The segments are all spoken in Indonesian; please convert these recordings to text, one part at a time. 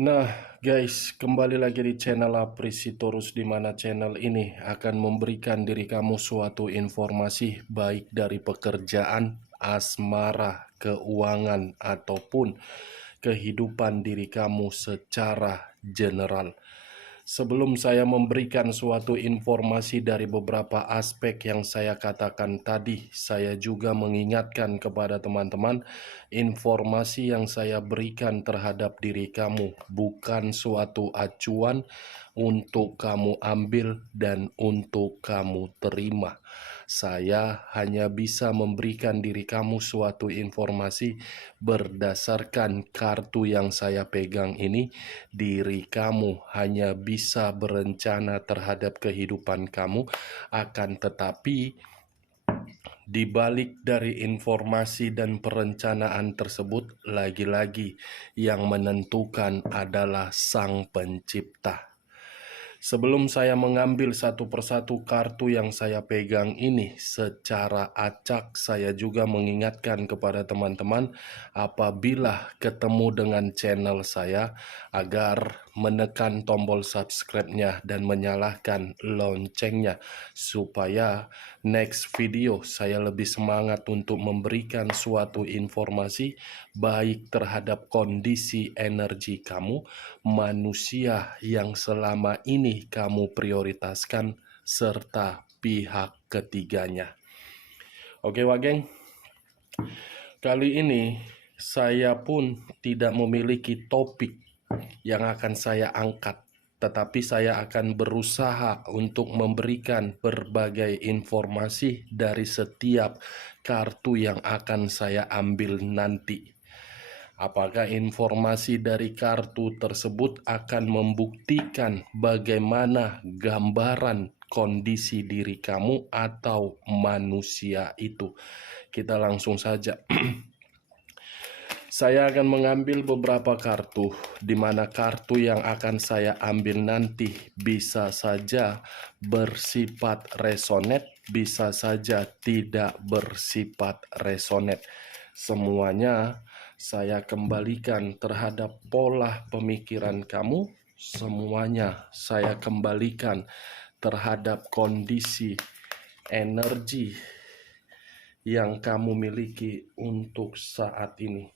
Nah, guys, kembali lagi di channel Aprisitorus, di mana channel ini akan memberikan diri kamu suatu informasi baik dari pekerjaan, asmara, keuangan, ataupun kehidupan diri kamu secara general. Sebelum saya memberikan suatu informasi dari beberapa aspek yang saya katakan tadi, saya juga mengingatkan kepada teman-teman, informasi yang saya berikan terhadap diri kamu bukan suatu acuan untuk kamu ambil dan untuk kamu terima. Saya hanya bisa memberikan diri kamu suatu informasi berdasarkan kartu yang saya pegang ini. Diri kamu hanya bisa berencana terhadap kehidupan kamu, akan tetapi di balik dari informasi dan perencanaan tersebut, lagi-lagi yang menentukan adalah Sang Pencipta. Sebelum saya mengambil satu persatu kartu yang saya pegang ini secara acak, saya juga mengingatkan kepada teman-teman apabila ketemu dengan channel saya agar menekan tombol subscribe-nya dan menyalakan loncengnya supaya next video saya lebih semangat untuk memberikan suatu informasi baik terhadap kondisi energi kamu, manusia yang selama ini kamu prioritaskan, serta pihak ketiganya. Oke, Wageng, kali ini saya pun tidak memiliki topik yang akan saya angkat, tetapi saya akan berusaha untuk memberikan berbagai informasi dari setiap kartu yang akan saya ambil nanti. Apakah informasi dari kartu tersebut akan membuktikan bagaimana gambaran kondisi diri kamu atau manusia itu? Kita langsung saja. Saya akan mengambil beberapa kartu, di mana kartu yang akan saya ambil nanti bisa saja bersifat resonate, bisa saja tidak bersifat resonate. Semuanya saya kembalikan terhadap pola pemikiran kamu, semuanya saya kembalikan terhadap kondisi energi yang kamu miliki untuk saat ini.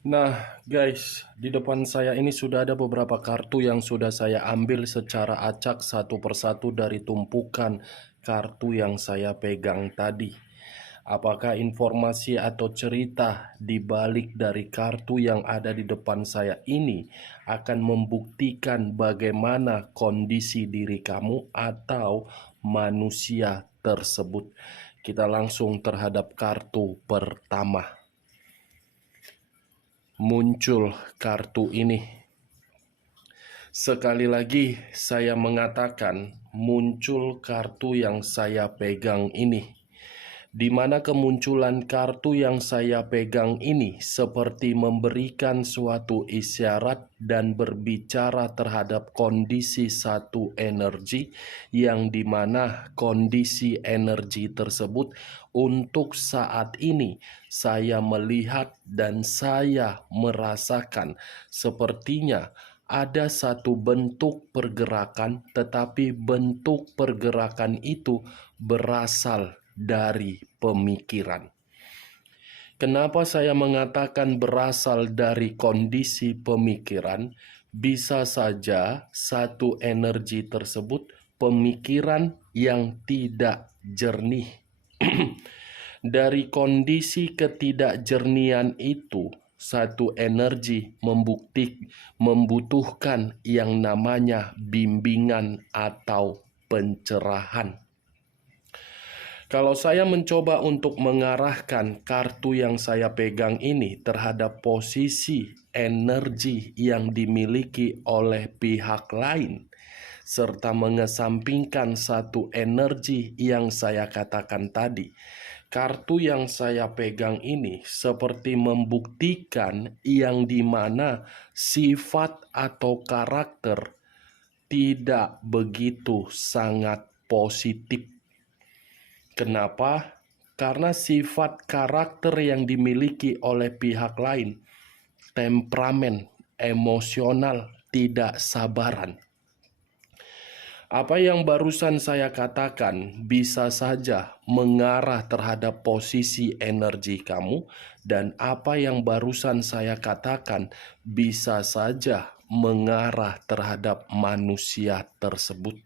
Nah, guys, di depan saya ini sudah ada beberapa kartu yang sudah saya ambil secara acak satu persatu dari tumpukan kartu yang saya pegang tadi. Apakah informasi atau cerita di balik dari kartu yang ada di depan saya ini akan membuktikan bagaimana kondisi diri kamu atau manusia tersebut? Kita langsung terhadap kartu pertama. Muncul kartu ini. Sekali lagi saya mengatakan muncul kartu yang saya pegang ini, di mana kemunculan kartu yang saya pegang ini seperti memberikan suatu isyarat dan berbicara terhadap kondisi satu energi, yang dimana kondisi energi tersebut untuk saat ini saya melihat dan saya merasakan sepertinya ada satu bentuk pergerakan, tetapi bentuk pergerakan itu berasal dari pemikiran. Kenapa saya mengatakan berasal dari kondisi pemikiran? Bisa saja satu energi tersebut pemikiran yang tidak jernih. Dari kondisi ketidakjernihan itu, satu energi membutuhkan yang namanya bimbingan atau pencerahan. Kalau saya mencoba untuk mengarahkan kartu yang saya pegang ini terhadap posisi energi yang dimiliki oleh pihak lain, serta mengesampingkan satu energi yang saya katakan tadi. Kartu yang saya pegang ini seperti membuktikan yang dimana sifat atau karakter tidak begitu sangat positif. Kenapa? Karena sifat karakter yang dimiliki oleh pihak lain, temperamen, emosional, tidak sabaran. Apa yang barusan saya katakan bisa saja mengarah terhadap posisi energi kamu, dan apa yang barusan saya katakan bisa saja mengarah terhadap manusia tersebut.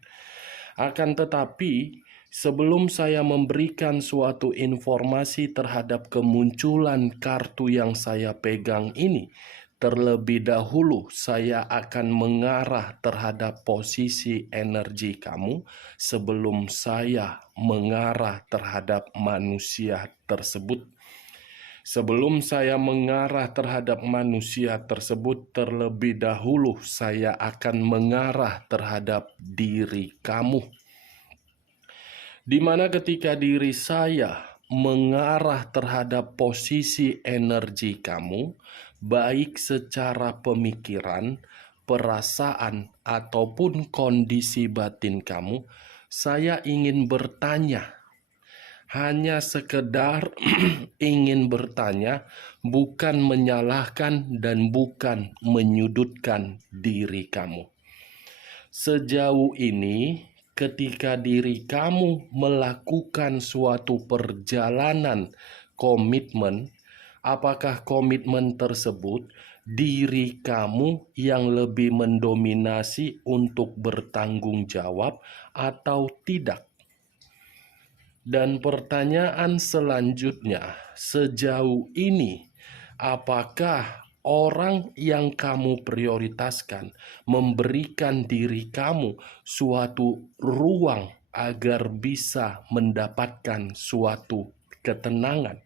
Akan tetapi, sebelum saya memberikan suatu informasi terhadap kemunculan kartu yang saya pegang ini, terlebih dahulu saya akan mengarah terhadap posisi energi kamu sebelum saya mengarah terhadap manusia tersebut. Sebelum saya mengarah terhadap manusia tersebut, terlebih dahulu saya akan mengarah terhadap diri kamu. Di mana ketika diri saya mengarah terhadap posisi energi kamu, baik secara pemikiran, perasaan, ataupun kondisi batin kamu, saya ingin bertanya. Hanya sekedar ingin bertanya, bukan menyalahkan dan bukan menyudutkan diri kamu. Sejauh ini, ketika diri kamu melakukan suatu perjalanan komitmen, apakah komitmen tersebut diri kamu yang lebih mendominasi untuk bertanggung jawab atau tidak? Dan pertanyaan selanjutnya, sejauh ini, apakah orang yang kamu prioritaskan memberikan diri kamu suatu ruang agar bisa mendapatkan suatu ketenangan?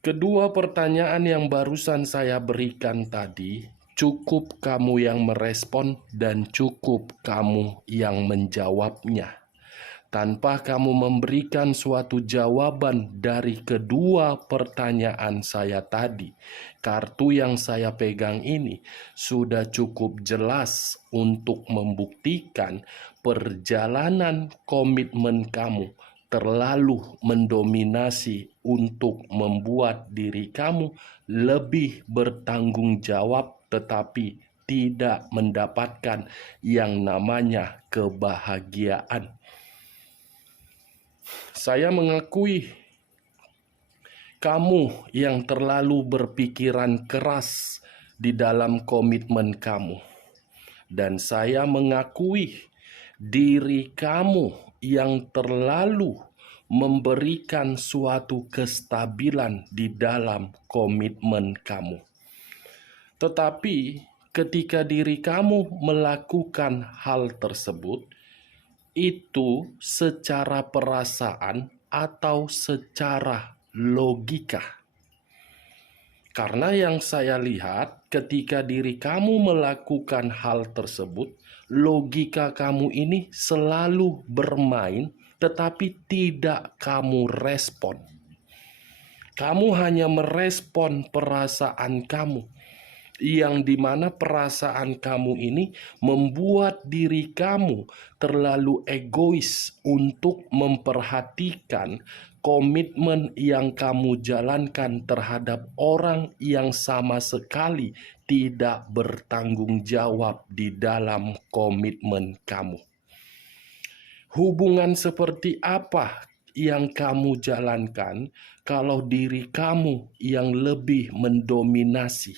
Kedua pertanyaan yang barusan saya berikan tadi, cukup kamu yang merespon dan cukup kamu yang menjawabnya. Tanpa kamu memberikan suatu jawaban dari kedua pertanyaan saya tadi, kartu yang saya pegang ini sudah cukup jelas untuk membuktikan perjalanan komitmen kamu terlalu mendominasi untuk membuat diri kamu lebih bertanggung jawab, tetapi tidak mendapatkan yang namanya kebahagiaan. Saya mengakui kamu yang terlalu berpikiran keras di dalam komitmen kamu. Dan saya mengakui diri kamu yang terlalu memberikan suatu kestabilan di dalam komitmen kamu. Tetapi ketika diri kamu melakukan hal tersebut, itu secara perasaan atau secara logika. Karena yang saya lihat ketika diri kamu melakukan hal tersebut, logika kamu ini selalu bermain tetapi tidak kamu respon. Kamu hanya merespon perasaan kamu, yang dimana perasaan kamu ini membuat diri kamu terlalu egois untuk memperhatikan komitmen yang kamu jalankan terhadap orang yang sama sekali tidak bertanggung jawab di dalam komitmen kamu. Hubungan seperti apa yang kamu jalankan kalau diri kamu yang lebih mendominasi?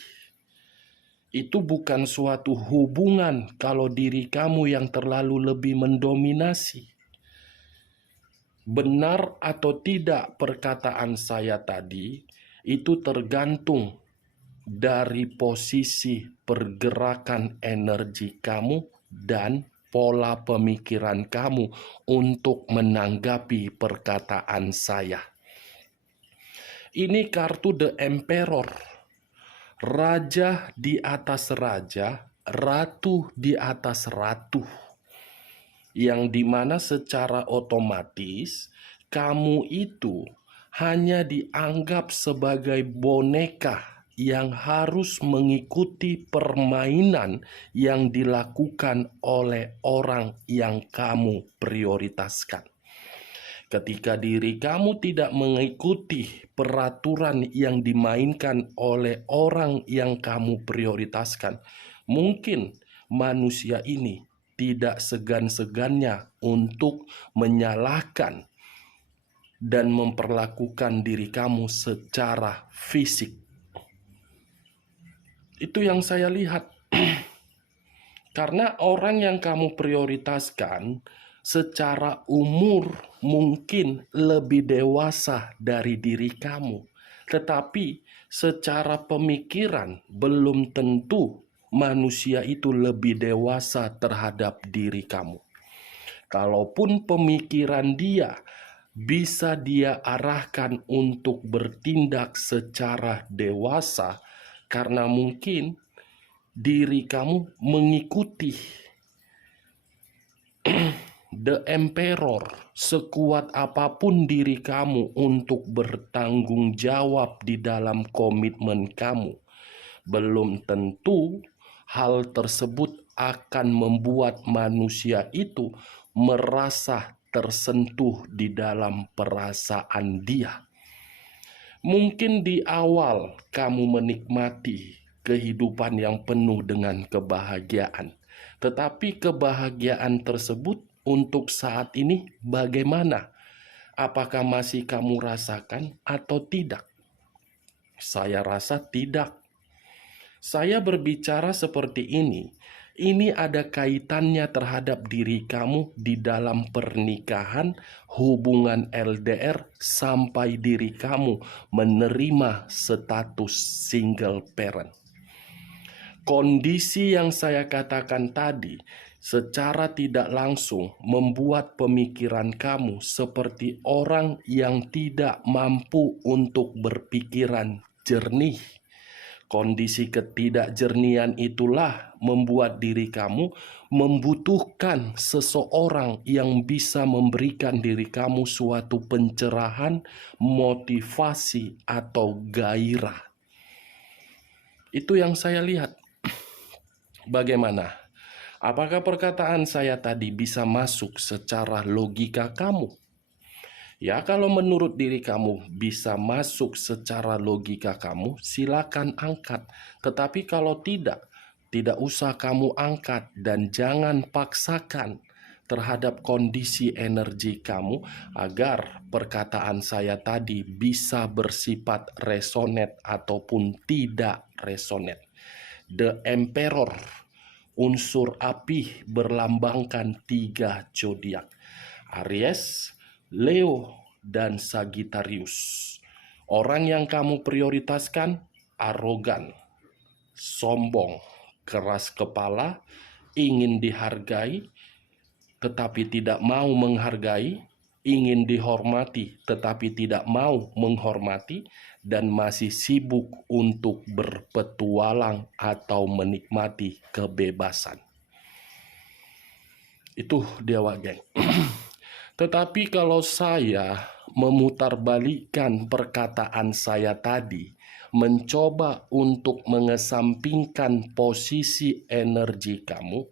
Itu bukan suatu hubungan kalau diri kamu yang terlalu lebih mendominasi. Benar atau tidak perkataan saya tadi, itu tergantung dari posisi pergerakan energi kamu dan pola pemikiran kamu untuk menanggapi perkataan saya. Ini kartu The Emperor. Raja di atas raja, ratu di atas ratu. yang dimana secara otomatis kamu itu hanya dianggap sebagai boneka yang harus mengikuti permainan yang dilakukan oleh orang yang kamu prioritaskan. Ketika diri kamu tidak mengikuti peraturan yang dimainkan oleh orang yang kamu prioritaskan, mungkin manusia ini tidak segan-segannya untuk menyalahkan dan memperlakukan diri kamu secara fisik. Itu yang saya lihat. Karena orang yang kamu prioritaskan secara umur mungkin lebih dewasa dari diri kamu. Tetapi secara pemikiran belum tentu manusia itu lebih dewasa terhadap diri kamu. Kalaupun pemikiran dia bisa dia arahkan untuk bertindak secara dewasa, karena mungkin diri kamu mengikuti The Emperor. Sekuat apapun diri kamu untuk bertanggung jawab di dalam komitmen kamu, belum tentu hal tersebut akan membuat manusia itu merasa tersentuh di dalam perasaan dia. Mungkin di awal kamu menikmati kehidupan yang penuh dengan kebahagiaan, tetapi kebahagiaan tersebut untuk saat ini bagaimana? Apakah masih kamu rasakan atau tidak? Saya rasa tidak. Saya berbicara seperti ini ada kaitannya terhadap diri kamu di dalam pernikahan, hubungan LDR, sampai diri kamu menerima status single parent. Kondisi yang saya katakan tadi secara tidak langsung membuat pemikiran kamu seperti orang yang tidak mampu untuk berpikiran jernih. Kondisi ketidakjernihan itulah membuat diri kamu membutuhkan seseorang yang bisa memberikan diri kamu suatu pencerahan, motivasi, atau gairah. Itu yang saya lihat. Bagaimana? Apakah perkataan saya tadi bisa masuk secara logika kamu? Ya, kalau menurut diri kamu bisa masuk secara logika kamu, silakan angkat. Tetapi kalau tidak usah kamu angkat dan jangan paksakan terhadap kondisi energi kamu agar perkataan saya tadi bisa bersifat resonate ataupun tidak resonate. The Emperor, unsur api, berlambangkan 3 zodiak: Aries, Leo, dan Sagittarius. Orang yang kamu prioritaskan arogan, sombong, keras kepala, ingin dihargai tetapi tidak mau menghargai, ingin dihormati tetapi tidak mau menghormati, dan masih sibuk untuk berpetualang atau menikmati kebebasan. Itu Dewa Geng. Tetapi kalau saya memutarbalikkan perkataan saya tadi, mencoba untuk mengesampingkan posisi energi kamu,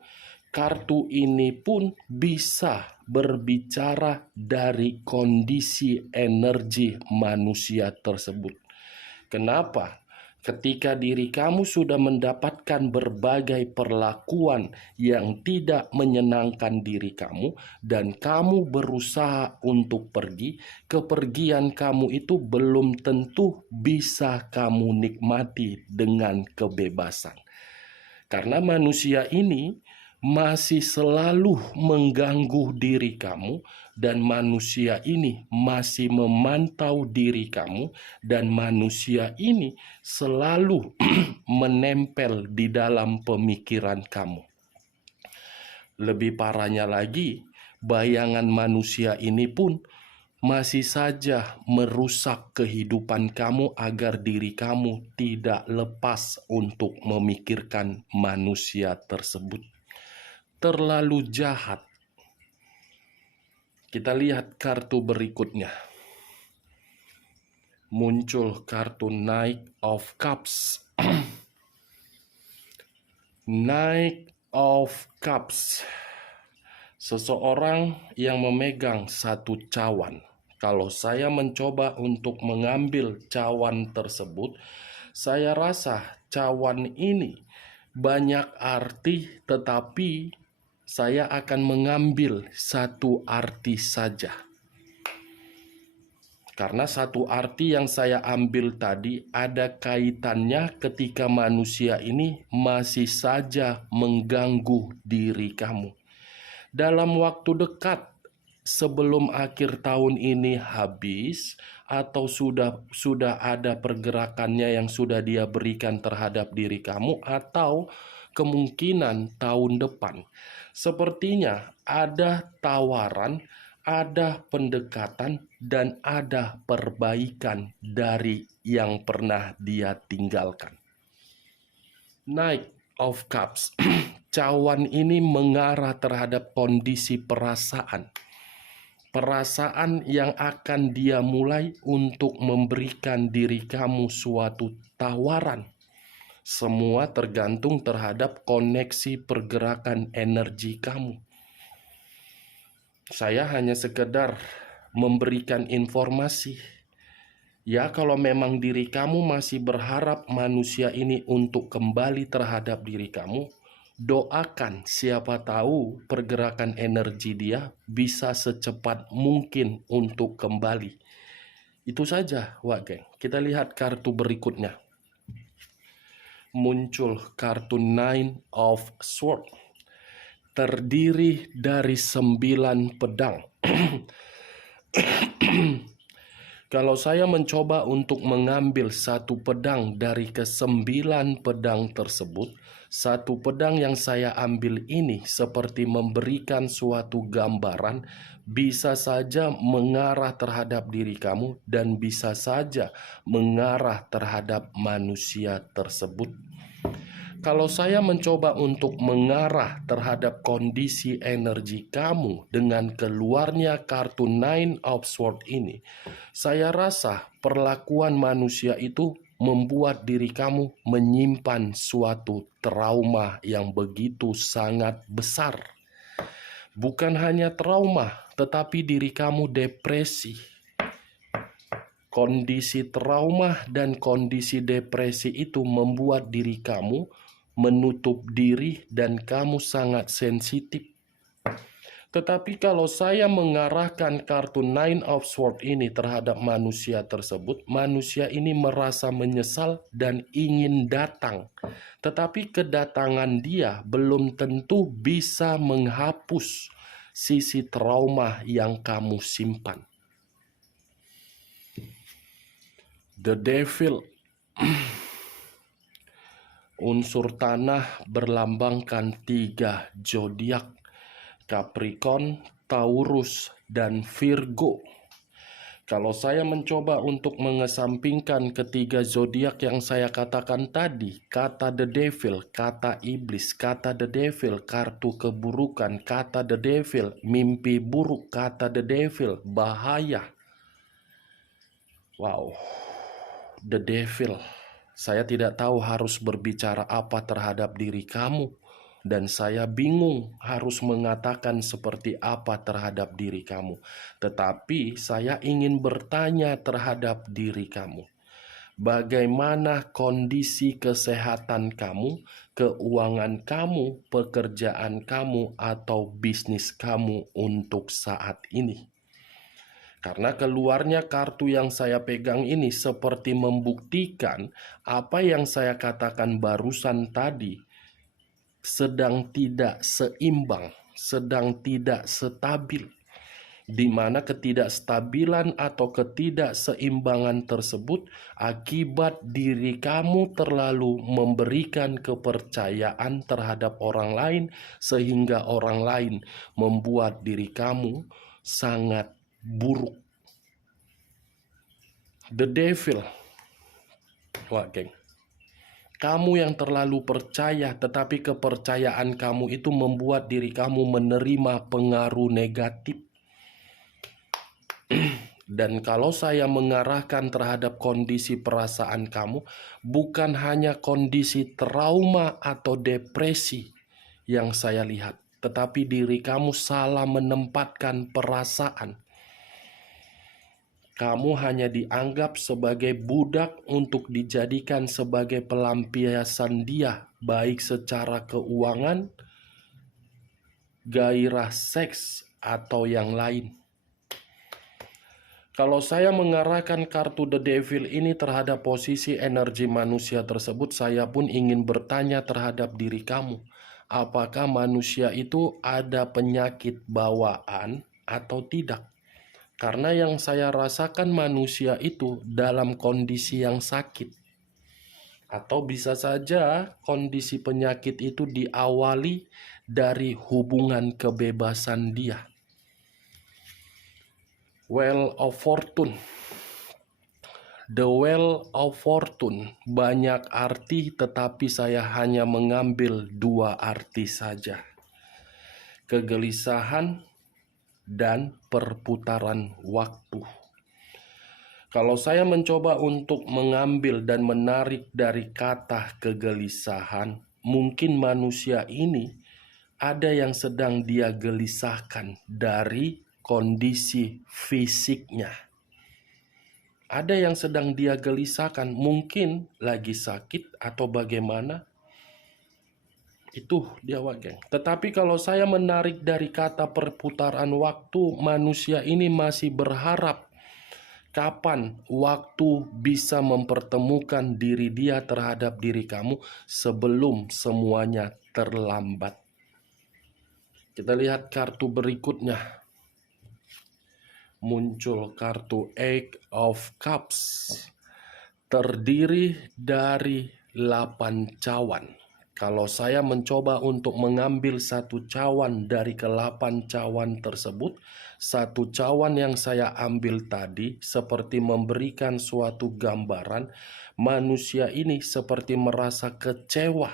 kartu ini pun bisa berbicara dari kondisi energi manusia tersebut. Kenapa? Ketika diri kamu sudah mendapatkan berbagai perlakuan yang tidak menyenangkan diri kamu dan kamu berusaha untuk pergi, kepergian kamu itu belum tentu bisa kamu nikmati dengan kebebasan. Karena manusia ini masih selalu mengganggu diri kamu, dan manusia ini masih memantau diri kamu, dan manusia ini selalu menempel di dalam pemikiran kamu. Lebih parahnya lagi, bayangan manusia ini pun masih saja merusak kehidupan kamu agar diri kamu tidak lepas untuk memikirkan manusia tersebut. Terlalu jahat. Kita lihat kartu berikutnya. Muncul kartu Knight of Cups. Knight of Cups. Seseorang yang memegang satu cawan. Kalau saya mencoba untuk mengambil cawan tersebut, saya rasa cawan ini banyak arti, tetapi saya akan mengambil satu arti saja. Karena satu arti yang saya ambil tadi ada kaitannya ketika manusia ini masih saja mengganggu diri kamu. Dalam waktu dekat, sebelum akhir tahun ini habis, atau sudah ada pergerakannya yang sudah dia berikan terhadap diri kamu, atau kemungkinan tahun depan. Sepertinya ada tawaran, ada pendekatan, dan ada perbaikan dari yang pernah dia tinggalkan. Knight of Cups. Cawan ini mengarah terhadap kondisi perasaan. Perasaan yang akan dia mulai untuk memberikan diri kamu suatu tawaran. Semua tergantung terhadap koneksi pergerakan energi kamu. Saya hanya sekedar memberikan informasi. Ya, kalau memang diri kamu masih berharap manusia ini untuk kembali terhadap diri kamu, doakan, siapa tahu pergerakan energi dia bisa secepat mungkin untuk kembali. Itu saja, Wak Geng. Kita lihat kartu berikutnya. Muncul kartu Nine of Swords. Terdiri dari 9 pedang. Kalau saya mencoba untuk mengambil satu pedang dari ke-9 pedang tersebut, satu pedang yang saya ambil ini seperti memberikan suatu gambaran, bisa saja mengarah terhadap diri kamu dan bisa saja mengarah terhadap manusia tersebut. Kalau saya mencoba untuk mengarah terhadap kondisi energi kamu dengan keluarnya kartu Nine of Swords ini, saya rasa perlakuan manusia itu membuat diri kamu menyimpan suatu trauma yang begitu sangat besar. Bukan hanya trauma, tetapi diri kamu depresi. Kondisi trauma dan kondisi depresi itu membuat diri kamu menutup diri dan kamu sangat sensitif. Tetapi kalau saya mengarahkan kartu Nine of Swords ini terhadap manusia tersebut, manusia ini merasa menyesal dan ingin datang. Tetapi kedatangan dia belum tentu bisa menghapus sisi trauma yang kamu simpan. The Devil. Unsur tanah berlambangkan 3 zodiak, Capricorn, Taurus, dan Virgo. Kalau saya mencoba untuk mengesampingkan ketiga zodiak yang saya katakan tadi, kata The Devil, kata iblis, kata The Devil, kartu keburukan, kata The Devil, mimpi buruk, kata The Devil, bahaya. Wow, The Devil. Saya tidak tahu harus berbicara apa terhadap diri kamu, dan saya bingung harus mengatakan seperti apa terhadap diri kamu. Tetapi saya ingin bertanya terhadap diri kamu. Bagaimana kondisi kesehatan kamu, keuangan kamu, pekerjaan kamu, atau bisnis kamu untuk saat ini? Karena keluarnya kartu yang saya pegang ini seperti membuktikan apa yang saya katakan barusan tadi sedang tidak seimbang, sedang tidak stabil. Di mana ketidakstabilan atau ketidakseimbangan tersebut akibat diri kamu terlalu memberikan kepercayaan terhadap orang lain, sehingga orang lain membuat diri kamu sangat buruk. The Devil. Wah, geng. Kamu yang terlalu percaya, tetapi kepercayaan kamu itu membuat diri kamu menerima pengaruh negatif. Dan kalau saya mengarahkan terhadap kondisi perasaan kamu, bukan hanya kondisi trauma atau depresi yang saya lihat, tetapi diri kamu salah menempatkan perasaan. Kamu hanya dianggap sebagai budak untuk dijadikan sebagai pelampiasan dia, baik secara keuangan, gairah seks, atau yang lain. Kalau saya mengarahkan kartu The Devil ini terhadap posisi energi manusia tersebut, saya pun ingin bertanya terhadap diri kamu. Apakah manusia itu ada penyakit bawaan atau tidak? Karena yang saya rasakan manusia itu dalam kondisi yang sakit. Atau bisa saja kondisi penyakit itu diawali dari hubungan kebebasan dia. Wheel of Fortune. The Wheel of Fortune banyak arti, tetapi saya hanya mengambil 2 arti saja. Kegelisahan dan perputaran waktu. Kalau saya mencoba untuk mengambil dan menarik dari kata kegelisahan, mungkin manusia ini ada yang sedang dia gelisahkan dari kondisi fisiknya. Ada yang sedang dia gelisahkan, mungkin lagi sakit atau bagaimana. Itu dia Wageng. Tetapi kalau saya menarik dari kata perputaran waktu, manusia ini masih berharap kapan waktu bisa mempertemukan diri dia terhadap diri kamu sebelum semuanya terlambat. Kita lihat kartu berikutnya. Muncul kartu Eight of Cups. Terdiri dari 8 cawan. Kalau saya mencoba untuk mengambil 1 cawan dari ke-8 cawan tersebut, 1 cawan yang saya ambil tadi seperti memberikan suatu gambaran manusia ini seperti merasa kecewa.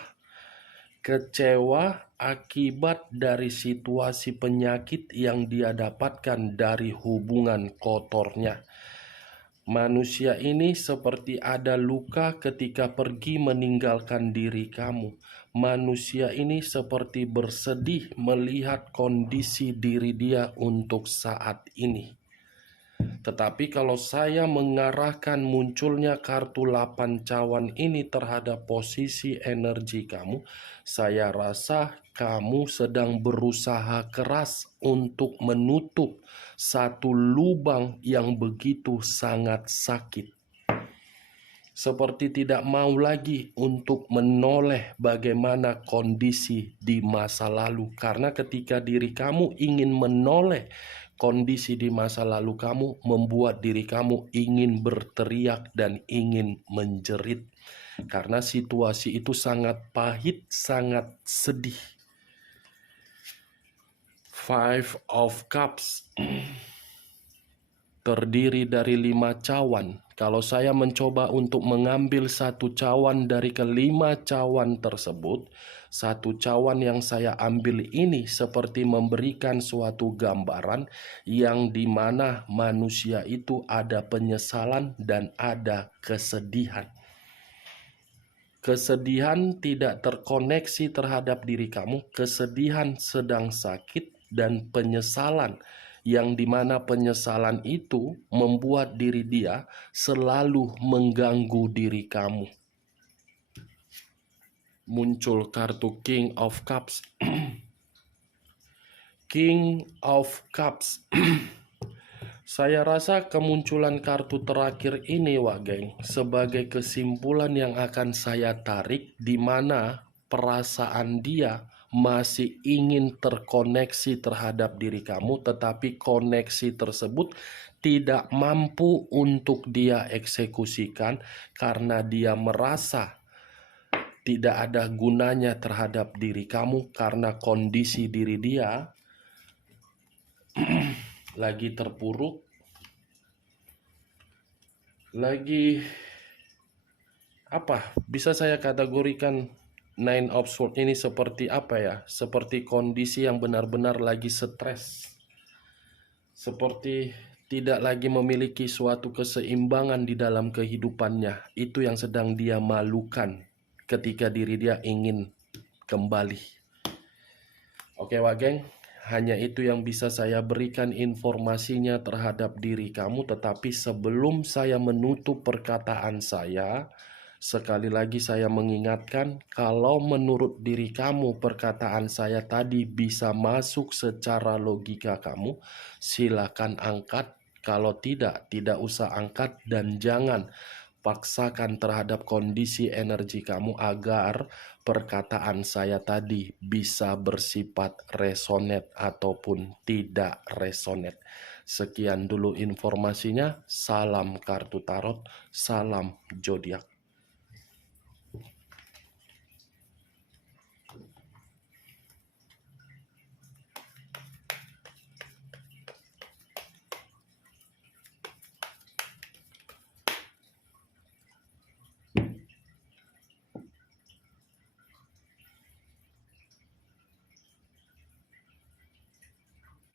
Kecewa akibat dari situasi penyakit yang dia dapatkan dari hubungan kotornya. Manusia ini seperti ada luka ketika pergi meninggalkan diri kamu. Manusia ini seperti bersedih melihat kondisi diri dia untuk saat ini. Tetapi kalau saya mengarahkan munculnya kartu 8 cawan ini terhadap posisi energi kamu, saya rasa kamu sedang berusaha keras untuk menutup satu lubang yang begitu sangat sakit. Seperti tidak mau lagi untuk menoleh bagaimana kondisi di masa lalu. Karena ketika diri kamu ingin menoleh kondisi di masa lalu kamu, membuat diri kamu ingin berteriak dan ingin menjerit. Karena situasi itu sangat pahit, sangat sedih. Five of Cups. Terdiri dari 5 cawan. Kalau saya mencoba untuk mengambil 1 cawan dari ke-5 cawan tersebut, 1 cawan yang saya ambil ini seperti memberikan suatu gambaran yang dimana manusia itu ada penyesalan dan ada kesedihan. Kesedihan tidak terkoneksi terhadap diri kamu, kesedihan sedang sakit, dan penyesalan yang dimana penyesalan itu membuat diri dia selalu mengganggu diri kamu. Muncul kartu King of Cups. King of Cups. Saya rasa kemunculan kartu terakhir ini, Wageng, sebagai kesimpulan yang akan saya tarik, di mana perasaan dia masih ingin terkoneksi terhadap diri kamu, tetapi koneksi tersebut tidak mampu untuk dia eksekusikan karena dia merasa tidak ada gunanya terhadap diri kamu karena kondisi diri dia lagi terpuruk, lagi apa? Bisa saya kategorikan Nine of Swords ini seperti apa ya? Seperti kondisi yang benar-benar lagi stres. Seperti tidak lagi memiliki suatu keseimbangan di dalam kehidupannya. Itu yang sedang dia malukan ketika diri dia ingin kembali. Oke Wak Geng, hanya itu yang bisa saya berikan informasinya terhadap diri kamu. Tetapi sebelum saya menutup perkataan saya, sekali lagi saya mengingatkan, kalau menurut diri kamu perkataan saya tadi bisa masuk secara logika kamu, silakan angkat. Kalau tidak, tidak usah angkat dan jangan paksakan terhadap kondisi energi kamu agar perkataan saya tadi bisa bersifat resonate ataupun tidak resonate. Sekian dulu informasinya. Salam kartu tarot, salam zodiak.